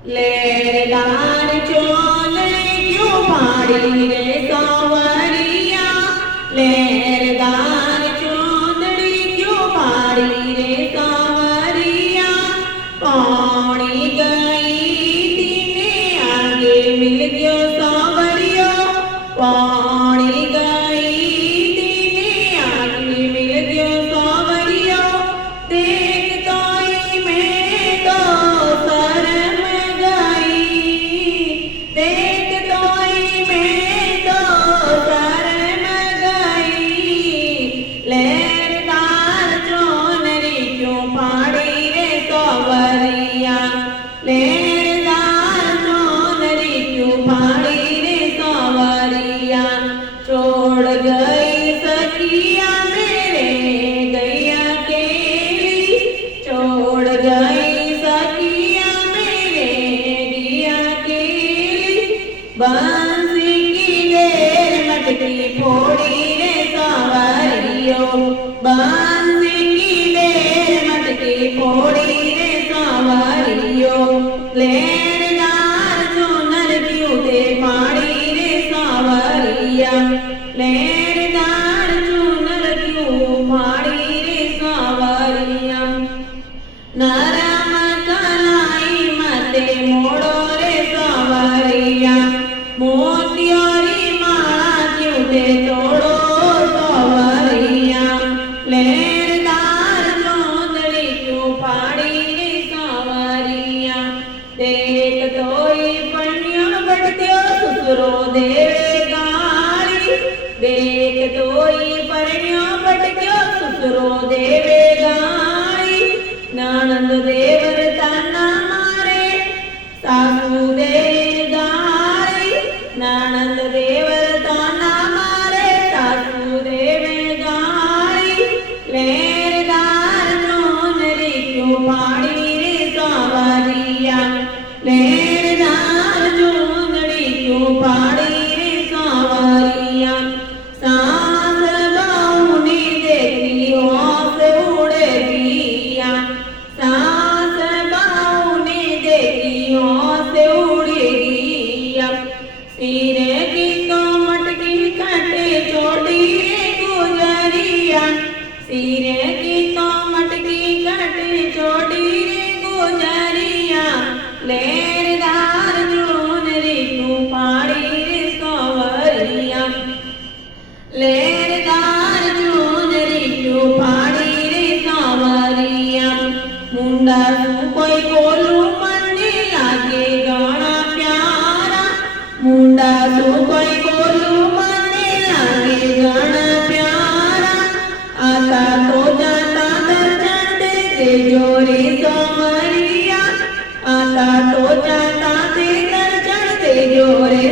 लेरदार चोंदड़ी क्यों फाड़ी रे सांवरिया, लेरदार चोंदड़ी क्यों फाड़ी रे सांवरिया। पानी गई तीने आगे मिल गयो सांवरियो, पानी गई तीने आगे मिल गयो सांवरियो। देख तोई में तो शर्म गई, देख तोई में तो शर्म गई। लेरदार चोनरी क्यों फाड़ी रे सांवरिया, लेरदार चोनरी क्यों फाड़ी रे सांवरिया। छोड़ गई सखिया मेरे गैया केली, छोड़ गई सखिया मेरे गैया केली। बंसी की देर मटकी फोड़ी रे सांवरियो, बंसी की देर मटकी फोड़ी रे सांवरियो। लेरदार चोनर क्यों दे फाड़ी रे सांवरिया, लेरदार चोनर क्यों फाड़ी रे सांवरिया। नरम कलाई मते मोड़ो रे सांवरिया, मोतियारी माला क्यों दे तोड़ो सांवरिया। लेरदार चोंदड़ी क्यों फाड़ी रे सांवरिया। देख तोई पण्यो बटक्यो ससुरो देवे गाली, देख तोई पण्यो बटक्यो ससुरो देवे गाली। नणंद देवर ताना मारे सासू दे गाली, नणंद देवर ताना मारे सासू देवे गाली। लेरदार चोनरी क्यों फाड़ी रे सांवरिया, लेरदार चोनरी क्यों फाड़ी रे सांवरिया। सास बहू ने देखी होश उड़े दिया, सास बहू ने देखी होश उड़े दिया। सिरे की तो मटकी कटे छोड़ी रे गुजरिया, सिरे की तो मटकी कटे छोड़ी रे गुजरिया। लेरदार चोनरी क्यों फाड़ी रे सांवरिया, लेरदार चोनरी क्यों फाड़ी रे सांवरिया। मुंडा सू कोई बोलू मने लागे घणा प्यारा, मुंडा सू कोई बोलू मने लागे घणा प्यारा। आता तो जाता दर्शन दे देजो रे सांवरिया, आता तो जाता दे दर्शन देजो रे